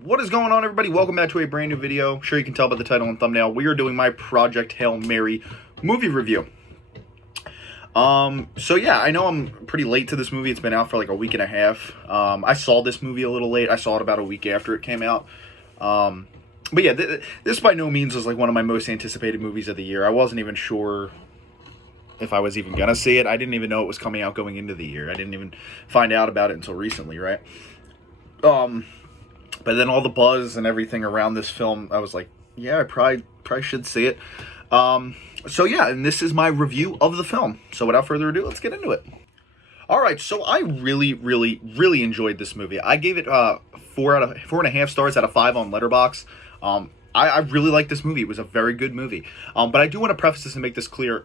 What is going on, everybody? Welcome back to a brand new video. I'm sure you can tell by the title and thumbnail. We are doing my Project Hail Mary movie review. So yeah, I know I'm pretty late to this movie. It's been out for like a week and a half. I saw this movie a little late. I saw it about a week after it came out. But yeah, this by no means was like one of my most anticipated movies of the year. I wasn't even sure if I was even gonna see it. I didn't even know it was coming out going into the year. I didn't even find out about it until recently, right? But then all the buzz and everything around this film, I was like, yeah, I probably should see it. So yeah, and this is my review of the film. So without further ado, let's get into it. All right, so I really enjoyed this movie. I gave it 4.5 stars out of 5 on Letterboxd. I really liked this movie. It was a very good movie. But I do want to preface this and make this clear.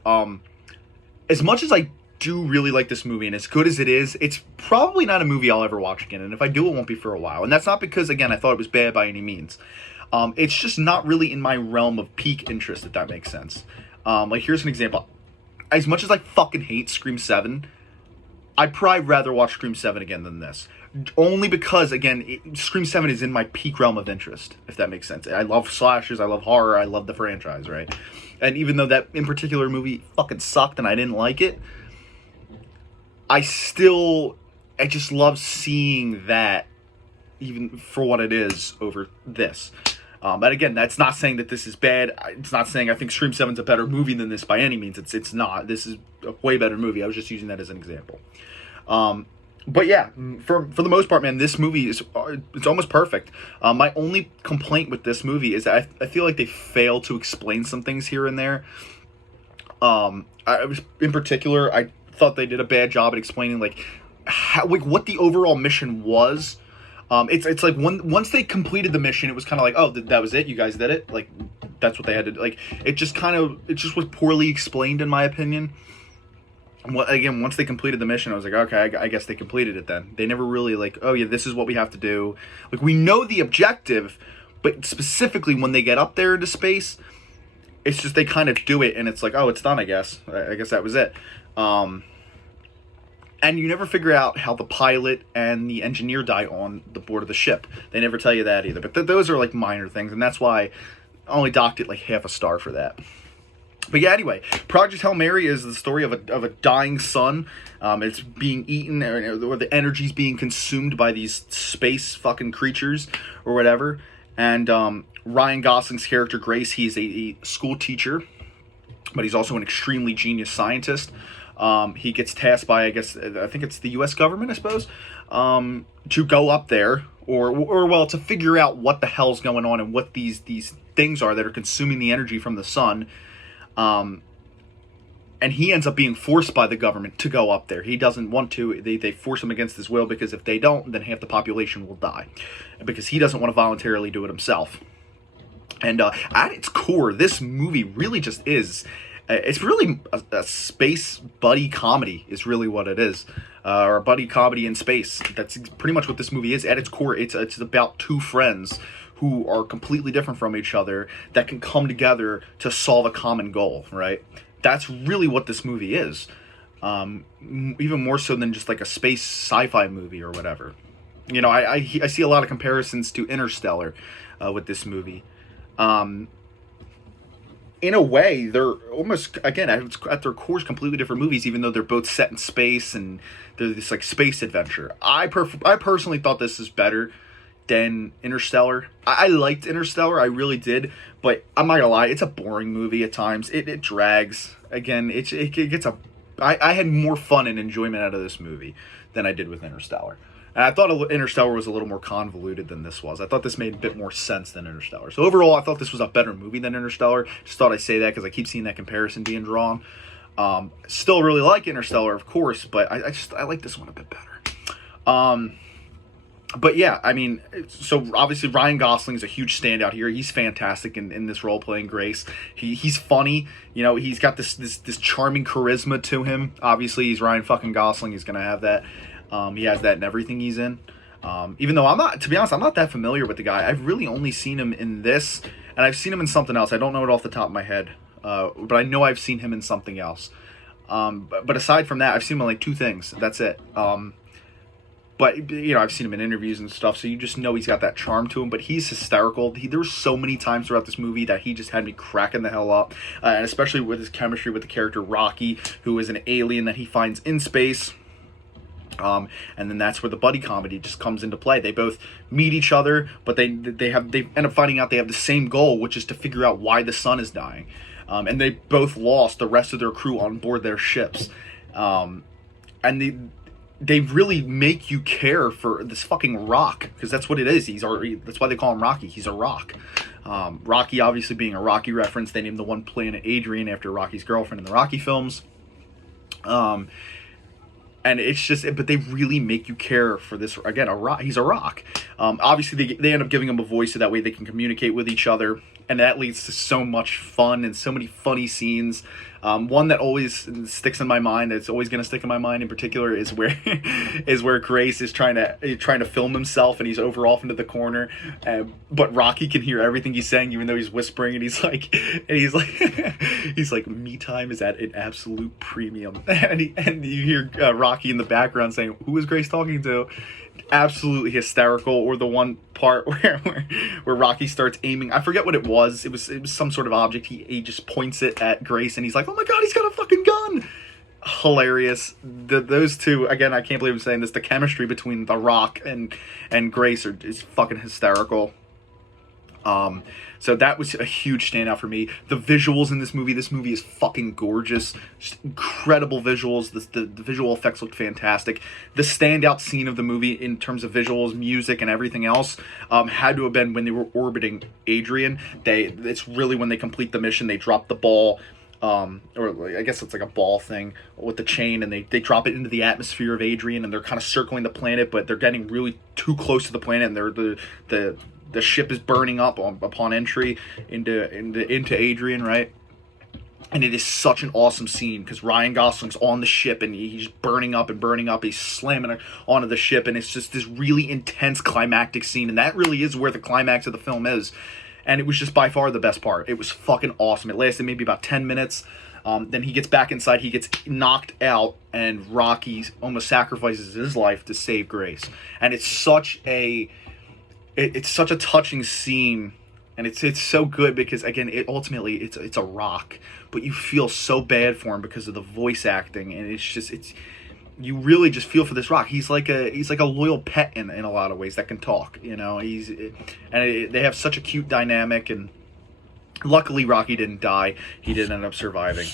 As much as I do really like this movie, and as good as it is, it's probably not a movie I'll ever watch again. And if I do, it won't be for a while. And that's not because, again, I thought it was bad by any means. It's just not really in my realm of peak interest, if that makes sense. Like, here's an example. As much as I fucking hate Scream 7, I'd probably rather watch Scream 7 again than this. Only because, again, Scream 7 is in my peak realm of interest, if that makes sense. I love slashers, I love horror, I love the franchise, right? And even though that in particular movie fucking sucked and I didn't like it, I just love seeing that, even for what it is, over this. And again, that's not saying that this is bad. It's not saying I think Scream 7's a better movie than this by any means. It's not. This is a way better movie. I was just using that as an example. But yeah, for the most part, man, this movie it's almost perfect. My only complaint with this movie is that I feel like they fail to explain some things here and there. In particular, I thought they did a bad job at explaining like what the overall mission was. It's like once they completed the mission, it was kind of like, oh, that was it, you guys did it, like that's what they had to do. Like it just was poorly explained in my opinion. Again, once they completed the mission, I was like, okay, I guess they completed it then. They never really like, oh yeah, this is what we have to do. Like, we know the objective, but specifically when they get up there into space, it's just they kind of do it and it's like, oh, it's done, I guess. I guess that was it. And you never figure out how the pilot and the engineer die on the board of the ship. They never tell you that either. But those are like minor things, and that's why I only docked it like half a star for that. But yeah, anyway, Project Hail Mary is the story of a dying sun. It's being eaten, or the energy's being consumed by these space fucking creatures or whatever. And Ryan Gosling's character, Grace, he's a school teacher, but he's also an extremely genius scientist. He gets tasked by, I think it's the U.S. government, I suppose, to go up there, or to figure out what the hell's going on and what these things are that are consuming the energy from the sun. And he ends up being forced by the government to go up there. He doesn't want to. They force him against his will, because if they don't, then half the population will die, because he doesn't want to voluntarily do it himself. And at its core, this movie really just is. It's really a space buddy comedy is really what it is. Or a buddy comedy in space. That's pretty much what this movie is. At its core, it's about two friends who are completely different from each other that can come together to solve a common goal, right? That's really what this movie is. Even more so than just like a space sci-fi movie or whatever. You know, I see a lot of comparisons to Interstellar with this movie. In a way, they're almost, again, at their core, completely different movies, even though they're both set in space and they're this like space adventure. I personally thought this is better than Interstellar. I liked Interstellar, I really did, but I'm not gonna lie, it's a boring movie at times. It drags. Again, it gets I had more fun and enjoyment out of this movie than I did with Interstellar. And I thought Interstellar was a little more convoluted than this was. I thought this made a bit more sense than Interstellar. So overall, I thought this was a better movie than Interstellar. Just thought I'd say that because I keep seeing that comparison being drawn. Still really like Interstellar, of course, but I like this one a bit better. But yeah, I mean, so obviously Ryan Gosling is a huge standout here. He's fantastic in this role playing Grace. He's funny. You know, he's got this charming charisma to him. Obviously, he's Ryan fucking Gosling. He's gonna have that. He has that in everything he's in. Even though to be honest, I'm not that familiar with the guy. I've really only seen him in this, and I've seen him in something else. I don't know it off the top of my head, but I know I've seen him in something else. But aside from that, I've seen him in like 2 things. That's it. But, you know, I've seen him in interviews and stuff, so you just know he's got that charm to him. But he's hysterical. There were so many times throughout this movie that he just had me cracking the hell up. And especially with his chemistry with the character Rocky, who is an alien that he finds in space. And then that's where the buddy comedy just comes into play. They both meet each other, but they end up finding out they have the same goal, which is to figure out why the sun is dying. And they both lost the rest of their crew on board their ships. And they really make you care for this fucking rock, because that's what it is. That's why they call him Rocky. He's a rock. Rocky obviously being a Rocky reference. They named the one planet Adrian after Rocky's girlfriend in the Rocky films. And it's just, but they really make you care for this, again, a rock. He's a rock. Obviously, they end up giving him a voice so that way they can communicate with each other. And that leads to so much fun and so many funny scenes. One that always sticks in my mind, that's always going to stick in my mind in particular, is where Grace is trying to film himself, and he's over off into the corner, but Rocky can hear everything he's saying, even though he's whispering, and he's like, he's like, me time is at an absolute premium, and you hear Rocky in the background saying, who is Grace talking to? Absolutely hysterical. Or the one part where Rocky starts aiming, I forget what it was. It was some sort of object. He just points it at Grace, and he's like, oh my god, he's got a fucking gun. Hilarious. Those two, again, I can't believe I'm saying this, the chemistry between The Rock and Grace is fucking hysterical. So that was a huge standout for me. The visuals in this movie is fucking gorgeous. Just incredible visuals. The visual effects looked fantastic. The standout scene of the movie in terms of visuals, music, and everything else had to have been when they were orbiting Adrian. It's really when they complete the mission. They drop the ball, or I guess it's like a ball thing with the chain, and they drop it into the atmosphere of Adrian, and they're kind of circling the planet, but they're getting really too close to the planet, and the ship is burning up upon entry into Adrian, right? And it is such an awesome scene, because Ryan Gosling's on the ship, and he's burning up. He's slamming onto the ship, and it's just this really intense climactic scene, and that really is where the climax of the film is. And it was just by far the best part. It was fucking awesome. It lasted maybe about 10 minutes. Then he gets back inside, he gets knocked out, and Rocky almost sacrifices his life to save Grace. And it's such a touching scene, and it's so good because, again, ultimately it's a rock, but you feel so bad for him because of the voice acting, and you really just feel for this rock. He's like a loyal pet in a lot of ways that can talk, you know. They have such a cute dynamic, and luckily Rocky didn't die. He did end up surviving,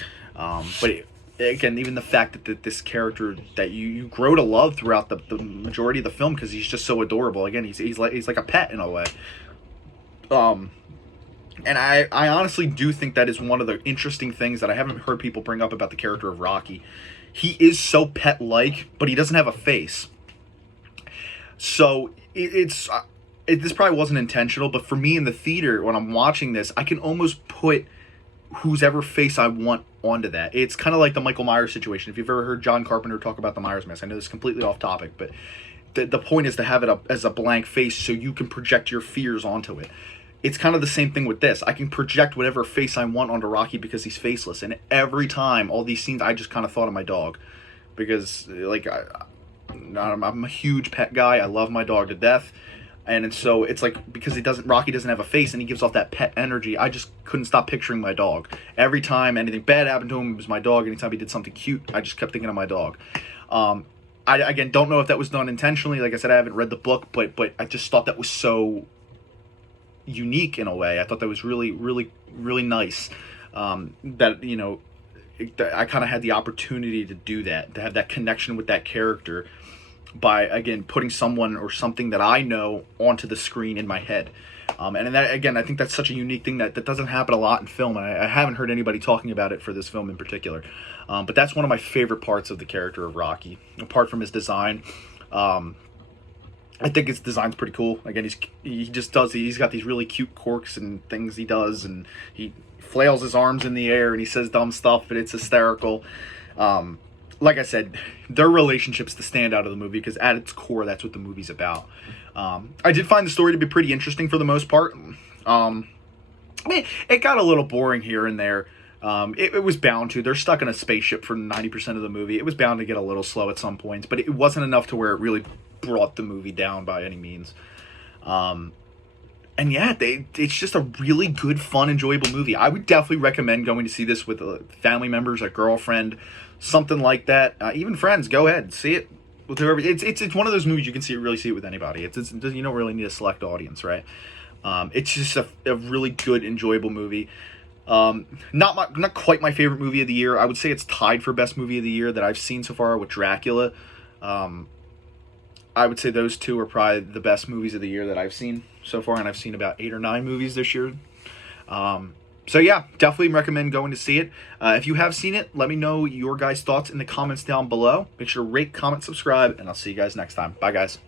again, even the fact that this character that you grow to love throughout the majority of the film, because he's just so adorable. Again, he's like a pet in a way. And I honestly do think that is one of the interesting things that I haven't heard people bring up about the character of Rocky. He is so pet-like, but he doesn't have a face. So this probably wasn't intentional, but for me in the theater, when I'm watching this, I can almost put whosever face I want onto that. It's kind of like the Michael Myers situation. If you've ever heard John Carpenter talk about the Myers mask, I know this is completely off topic, but the point is to have it up as a blank face so you can project your fears onto it. It's kind of the same thing with this. I can project whatever face I want onto Rocky because he's faceless. And every time, all these scenes, I just kind of thought of my dog. Because, like, I'm a huge pet guy. I love my dog to death. And so it's like, because Rocky doesn't have a face and he gives off that pet energy, I just couldn't stop picturing my dog. Every time anything bad happened to him, it was my dog. Anytime he did something cute, I just kept thinking of my dog. I, again, don't know if that was done intentionally. Like I said, I haven't read the book, but I just thought that was so unique in a way. I thought that was really, really, really nice. That, you know, I kind of had the opportunity to do that, to have that connection with that character by, again, putting someone or something that I know onto the screen in my head. And that, again, I think that's such a unique thing that doesn't happen a lot in film, and I haven't heard anybody talking about it for this film in particular. But that's one of my favorite parts of the character of Rocky, apart from his design. I think his design's pretty cool. Again, he's got these really cute quirks and things he does, and he flails his arms in the air and he says dumb stuff, but it's hysterical. Like I said, their relationship's the standout of the movie, because at its core, that's what the movie's about. I did find the story to be pretty interesting for the most part. It got a little boring here and there. It was bound to. They're stuck in a spaceship for 90% of the movie. It was bound to get a little slow at some points, but it wasn't enough to where it really brought the movie down by any means. And yeah, it's just a really good, fun, enjoyable movie. I would definitely recommend going to see this with family members, a girlfriend, something like that. Even friends, go ahead, see it with whoever. It's one of those movies you can really see it with anybody. It's you don't really need a select audience, right? It's just a really good, enjoyable movie. Not quite my favorite movie of the year. I would say it's tied for best movie of the year that I've seen so far with Dracula. I would say those two are probably the best movies of the year that I've seen so far, and I've seen about 8 or 9 movies this year. So yeah, definitely recommend going to see it. If you have seen it, let me know your guys' thoughts in the comments down below. Make sure to rate, comment, subscribe, and I'll see you guys next time. Bye, guys.